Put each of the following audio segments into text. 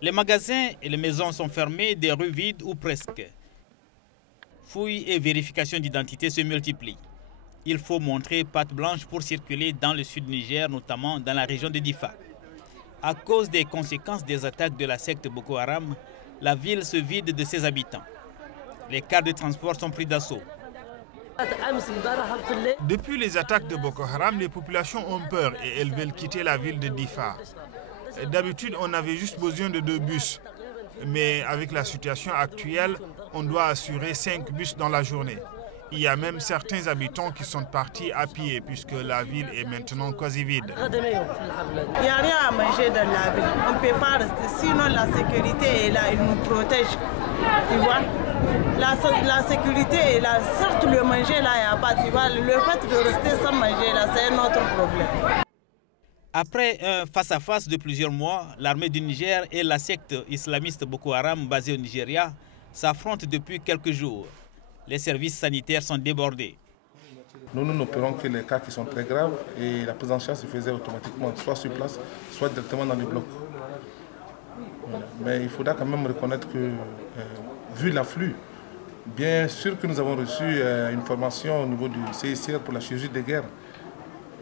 Les magasins et les maisons sont fermés, des rues vides ou presque. Fouilles et vérifications d'identité se multiplient. Il faut montrer patte blanche pour circuler dans le sud Niger, notamment dans la région de Difa. À cause des conséquences des attaques de la secte Boko Haram, la ville se vide de ses habitants. Les cars de transport sont pris d'assaut. Depuis les attaques de Boko Haram, les populations ont peur et elles veulent quitter la ville de Difa. D'habitude, on avait juste besoin de 2 bus. Mais avec la situation actuelle, on doit assurer 5 bus dans la journée. Il y a même certains habitants qui sont partis à pied puisque la ville est maintenant quasi vide. Il n'y a rien à manger dans la ville. On ne peut pas rester. Sinon, la sécurité est là, elle nous protège. Tu vois? La sécurité est là. Certes, le manger là, il n'y a pas. Tu vois? Le fait de rester sans manger là, c'est un autre problème. Après un face-à-face de plusieurs mois, l'armée du Niger et la secte islamiste Boko Haram basée au Nigeria s'affrontent depuis quelques jours. Les services sanitaires sont débordés. Nous n'opérons que les cas qui sont très graves et la prise en charge se faisait automatiquement, soit sur place, soit directement dans les blocs. Voilà. Mais il faudra quand même reconnaître que, vu l'afflux, bien sûr que nous avons reçu une formation au niveau du CICR pour la chirurgie de guerre.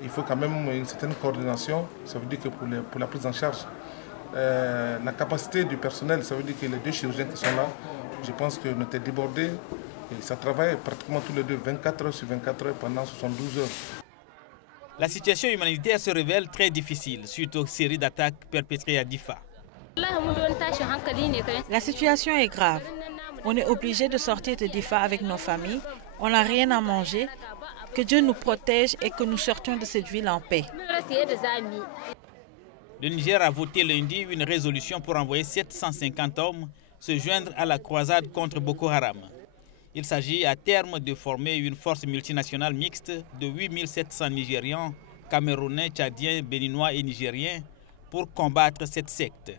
Il faut quand même une certaine coordination, ça veut dire que pour la prise en charge, la capacité du personnel, ça veut dire que les 2 chirurgiens qui sont là, je pense qu'on était débordés. Et ça travaille pratiquement tous les 2, 24 heures sur 24 heures pendant 72 heures. La situation humanitaire se révèle très difficile suite aux séries d'attaques perpétrées à Difa. La situation est grave. On est obligé de sortir de Difa avec nos familles. On n'a rien à manger. Que Dieu nous protège et que nous sortions de cette ville en paix. Le Niger a voté lundi une résolution pour envoyer 750 hommes se joindre à la croisade contre Boko Haram. Il s'agit à terme de former une force multinationale mixte de 8700 Nigérians, Camerounais, Tchadiens, Béninois et Nigériens pour combattre cette secte.